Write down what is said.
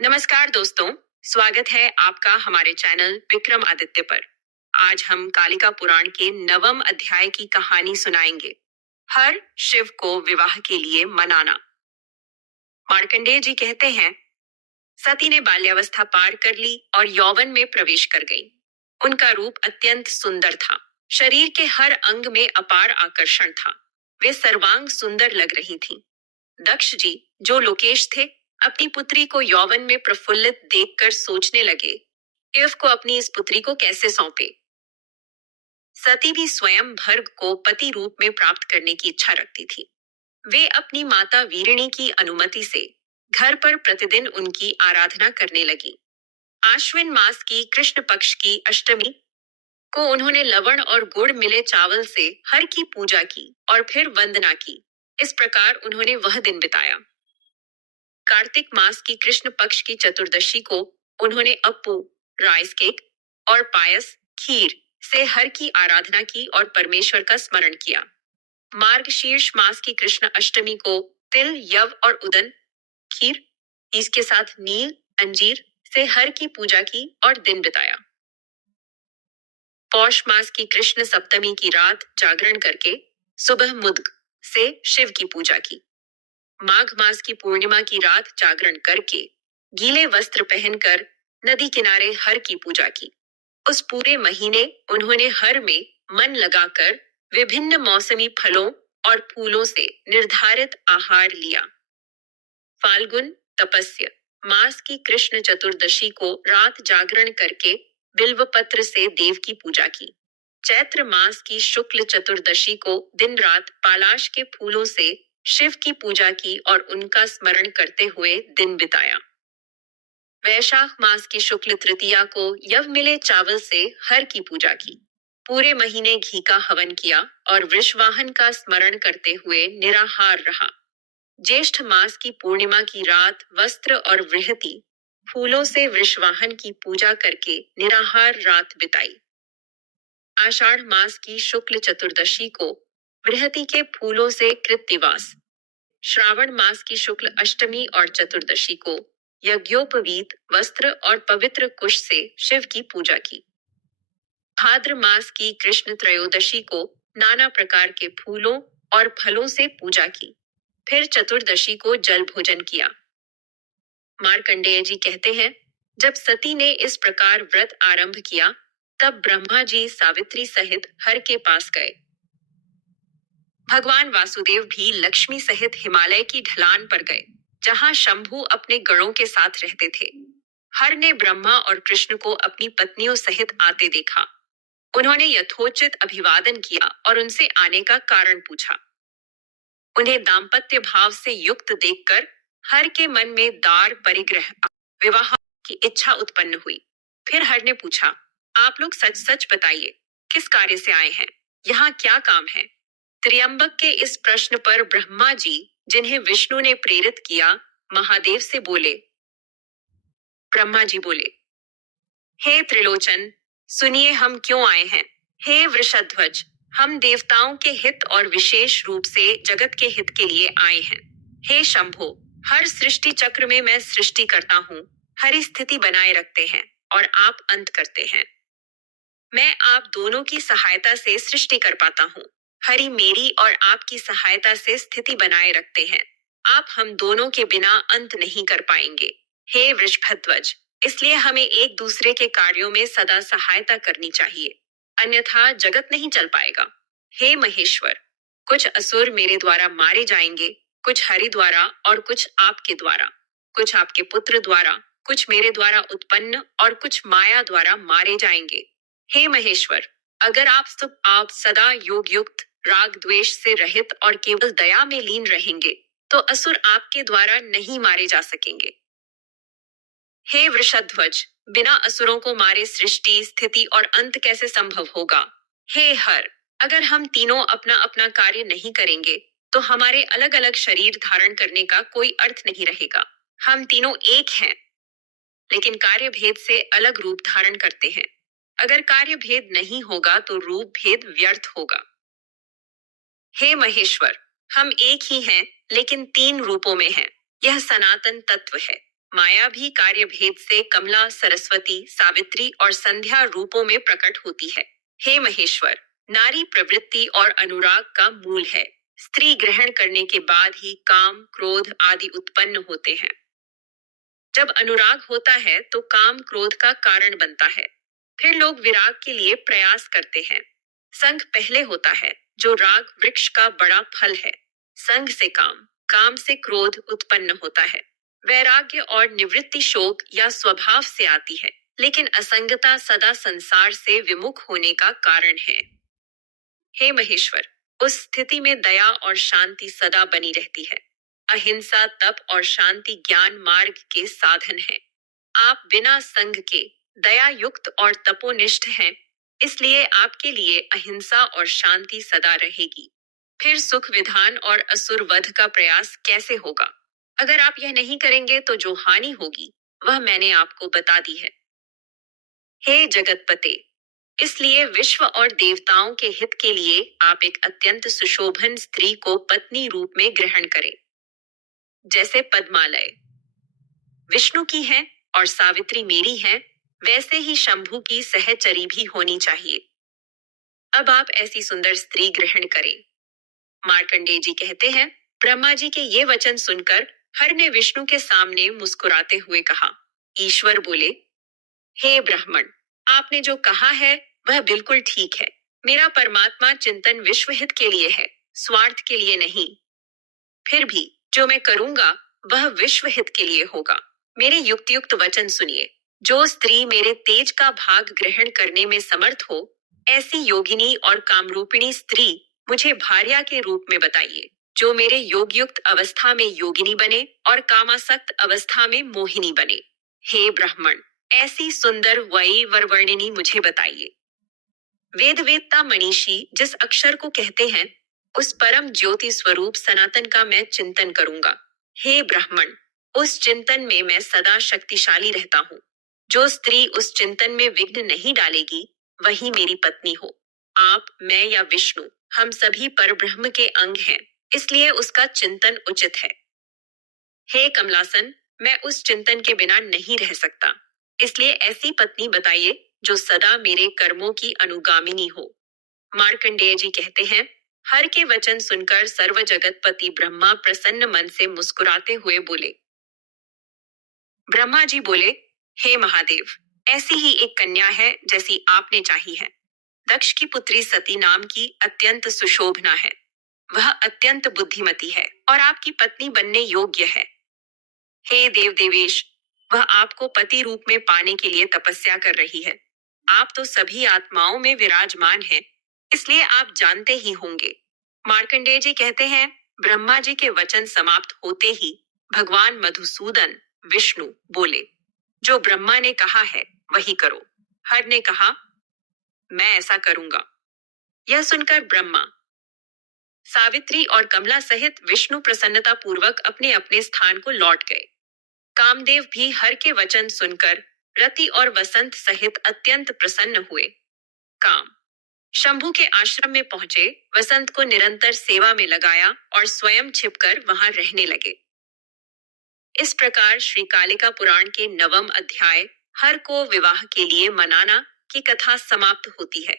नमस्कार दोस्तों, स्वागत है आपका हमारे चैनल विक्रम आदित्य पर। आज हम कालिका पुराण के नवम अध्याय की कहानी सुनाएंगे। हर शिव को विवाह के लिए मनाना। मार्कंडेय जी कहते हैं, सती ने बाल्यावस्था पार कर ली और यौवन में प्रवेश कर गई। उनका रूप अत्यंत सुंदर था। शरीर के हर अंग में अपार आकर्षण था। वे सर्वांग सुंदर लग रही थीं। दक्ष जी, जो लोकेश थे, अपनी पुत्री को यौवन में प्रफुल्लित देखकर सोचने लगे, शिव को अपनी इस पुत्री को कैसे सौंपे। सती भी स्वयं भर्ग को पति रूप में प्राप्त करने की इच्छा रखती थी। वे अपनी माता वीरिणी की अनुमति से घर पर प्रतिदिन उनकी आराधना करने लगी। आश्विन मास की कृष्ण पक्ष की अष्टमी को उन्होंने लवण और गुड़ मिले चावल से हर की पूजा की और फिर वंदना की। इस प्रकार उन्होंने वह दिन बिताया। कार्तिक मास की कृष्ण पक्ष की चतुर्दशी को उन्होंने अप्पू, राइस केक और पायस, खीर से हर की आराधना की और परमेश्वर का स्मरण किया। मार्गशीर्ष मास की कृष्ण अष्टमी को तिल, यव और उदन, खीर, इसके साथ नील, अंजीर से हर की पूजा की और दिन बिताया। पौष मास की कृष्ण सप्तमी की रात जागरण करके सुबह मुद्ग से शिव की पूजा की। माघ मास की पूर्णिमा की रात जागरण करके गीले वस्त्र पहनकर नदी किनारे हर की पूजा की। उस पूरे महीने उन्होंने हर में मन लगाकर विभिन्न मौसमी फलों और फूलों से निर्धारित आहार लिया। फाल्गुन तपस्या मास की कृष्ण चतुर्दशी को रात जागरण करके बिल्वपत्र से देव की पूजा की। चैत्र मास की शुक्ल चतुर्दशी को दिन रात पालाश के फूलों से शिव की पूजा की और उनका स्मरण करते हुए दिन बिताया। वैशाख मास की शुक्ल तृतीया को यव मिले चावल से हर की पूजा की। पूरे महीने घी का हवन किया और वृषवाहन का स्मरण करते हुए निराहार रहा। ज्येष्ठ मास की पूर्णिमा की रात वस्त्र और वृहति फूलों से वृषवाहन की पूजा करके निराहार रात बिताई। आषाढ़ मास की शुक्ल चतुर्दशी को वृहति के फूलों से कृत्तिवास, श्रावण मास की शुक्ल अष्टमी और चतुर्दशी को यज्ञोपवीत वस्त्र और पवित्र कुश से शिव की पूजा की। भाद्र मास की कृष्ण त्रयोदशी को नाना प्रकार के फूलों और फलों से पूजा की। फिर चतुर्दशी को जल भोजन किया। मार्कंडेय जी कहते हैं, जब सती ने इस प्रकार व्रत आरंभ किया, तब ब्रह्मा जी सावित्री सहित हर के पास गए। भगवान वासुदेव भी लक्ष्मी सहित हिमालय की ढलान पर गए, जहां शंभु अपने गणों के साथ रहते थे। हर ने ब्रह्मा और कृष्ण को अपनी पत्नियों सहित आते देखा। उन्होंने यथोचित अभिवादन किया और उनसे आने का कारण पूछा। उन्हें दाम्पत्य भाव से युक्त देखकर हर के मन में दार परिग्रह विवाह की इच्छा उत्पन्न हुई। फिर हर ने पूछा, आप लोग सच सच बताइए, किस कार्य से आए हैं? यहाँ क्या काम है? त्र्यंबक के इस प्रश्न पर ब्रह्मा जी, जिन्हें विष्णु ने प्रेरित किया, महादेव से बोले। ब्रह्मा जी बोले, हे त्रिलोचन, सुनिए हम क्यों आए हैं। हे वृषध्वज, हम देवताओं के हित और विशेष रूप से जगत के हित के लिए आए हैं। हे शंभो, हर सृष्टि चक्र में मैं सृष्टि करता हूँ, हरि स्थिति बनाए रखते हैं और आप अंत करते हैं। मैं आप दोनों की सहायता से सृष्टि कर पाता हूँ। हरि मेरी और आपकी सहायता से स्थिति बनाए रखते हैं। आप हम दोनों के बिना अंत नहीं कर पाएंगे। हे वृषभध्वज, इसलिए हमें एक दूसरे के कार्यों में सदा सहायता करनी चाहिए, अन्यथा जगत नहीं चल पाएगा। हे महेश्वर, कुछ असुर मेरे द्वारा मारे जाएंगे, कुछ हरि द्वारा और कुछ आपके द्वारा, कुछ आपके पुत्र द्वारा, कुछ मेरे द्वारा उत्पन्न और कुछ माया द्वारा मारे जाएंगे। हे महेश्वर, अगर आप सदा योग युक्त, राग द्वेष से रहित और केवल दया में लीन रहेंगे, तो असुर आपके द्वारा नहीं मारे जा सकेंगे। हे वृषध्वज, बिना असुरों को मारे सृष्टि, स्थिति और अंत कैसे संभव होगा? हे हर, अगर हम तीनों अपना अपना कार्य नहीं करेंगे, तो हमारे अलग अलग शरीर धारण करने का कोई अर्थ नहीं रहेगा। हम तीनों एक हैं, लेकिन कार्य भेद से अलग रूप धारण करते हैं। अगर कार्य भेद नहीं होगा तो रूप भेद व्यर्थ होगा। हे महेश्वर, हम एक ही हैं, लेकिन तीन रूपों में हैं। यह सनातन तत्व है। माया भी कार्य भेद से कमला, सरस्वती, सावित्री और संध्या रूपों में प्रकट होती है। हे महेश्वर, नारी प्रवृत्ति और अनुराग का मूल है। स्त्री ग्रहण करने के बाद ही काम, क्रोध आदि उत्पन्न होते हैं। जब अनुराग होता है तो काम क्रोध का कारण बनता है। फिर लोग विराग के लिए प्रयास करते हैं। संग पहले होता है, जो राग वृक्ष का बड़ा फल है। संग से काम, काम से क्रोध उत्पन्न होता है। वैराग्य और निवृत्ति शोक या स्वभाव से आती है, लेकिन असंगता सदा संसार से विमुख होने का कारण है। हे महेश्वर, उस स्थिति में दया और शांति सदा बनी रहती है। अहिंसा, तप और शांति ज्ञान मार्ग के साधन हैं। आप बिना संग के दया युक्त और तपोनिष्ठ हैं, इसलिए आपके लिए अहिंसा और शांति सदा रहेगी। फिर सुख विधान और असुर वध का प्रयास कैसे होगा? अगर आप यह नहीं करेंगे तो जो हानि होगी वह मैंने आपको बता दी है। हे जगतपते, इसलिए विश्व और देवताओं के हित के लिए आप एक अत्यंत सुशोभन स्त्री को पत्नी रूप में ग्रहण करें। जैसे पद्मालय विष्णु की है और सावित्री मेरी है, वैसे ही शंभु की सहचरी भी होनी चाहिए। अब आप ऐसी सुंदर स्त्री ग्रहण करें। मार्कंडेय जी कहते हैं, ब्रह्मा जी के ये वचन सुनकर हर ने विष्णु के सामने मुस्कुराते हुए कहा। ईश्वर बोले, हे ब्राह्मण, आपने जो कहा है वह बिल्कुल ठीक है। मेरा परमात्मा चिंतन विश्व हित के लिए है, स्वार्थ के लिए नहीं। फिर भी जो मैं करूंगा वह विश्व हित के लिए होगा। मेरे युक्तियुक्त वचन सुनिए। जो स्त्री मेरे तेज का भाग ग्रहण करने में समर्थ हो, ऐसी योगिनी और कामरूपिणी स्त्री मुझे भार्या के रूप में बताइए, जो मेरे योगयुक्त अवस्था में योगिनी बने और कामासक्त अवस्था में मोहिनी बने। हे ब्राह्मण, ऐसी सुंदर वयी वरवर्णिनी मुझे बताइए। वेद वेदता मनीषी जिस अक्षर को कहते हैं, उस परम ज्योति स्वरूप सनातन का मैं चिंतन करूंगा। हे ब्राह्मण, उस चिंतन में मैं सदा शक्तिशाली रहता हूँ। जो स्त्री उस चिंतन में विघ्न नहीं डालेगी वही मेरी पत्नी हो। आप, मैं या विष्णु, हम सभी परब्रह्म के अंग हैं, इसलिए उसका चिंतन उचित है। हे कमलासन, मैं उस चिंतन के बिना नहीं रह सकता, इसलिए ऐसी पत्नी बताइए जो सदा मेरे कर्मों की अनुगामिनी हो। मार्कंडेय जी कहते हैं, हर के वचन सुनकर सर्व जगतपति ब्रह्मा प्रसन्न मन से मुस्कुराते हुए बोले। ब्रह्मा जी बोले, हे महादेव, ऐसी ही एक कन्या है जैसी आपने चाही है। दक्ष की पुत्री सती नाम की अत्यंत सुशोभना है। वह अत्यंत बुद्धिमती है और आपकी पत्नी बनने योग्य है। हे देव देवेश, वह आपको पति रूप में पाने के लिए तपस्या कर रही है। आप तो सभी आत्माओं में विराजमान हैं, इसलिए आप जानते ही होंगे। मार्कंडेय जी कहते हैं, ब्रह्मा जी के वचन समाप्त होते ही भगवान मधुसूदन विष्णु बोले, जो ब्रह्मा ने कहा है वही करो। हर ने कहा, मैं ऐसा करूंगा। यह सुनकर ब्रह्मा, सावित्री और कमला सहित विष्णु प्रसन्नता पूर्वक अपने अपने स्थान को लौट गए। कामदेव भी हर के वचन सुनकर रति और वसंत सहित अत्यंत प्रसन्न हुए। काम शंभु के आश्रम में पहुंचे, वसंत को निरंतर सेवा में लगाया और स्वयं छिपकर वहां रहने लगे। इस प्रकार श्री कालिका पुराण के 9वें अध्याय हर को विवाह के लिए मनाना की कथा समाप्त होती है।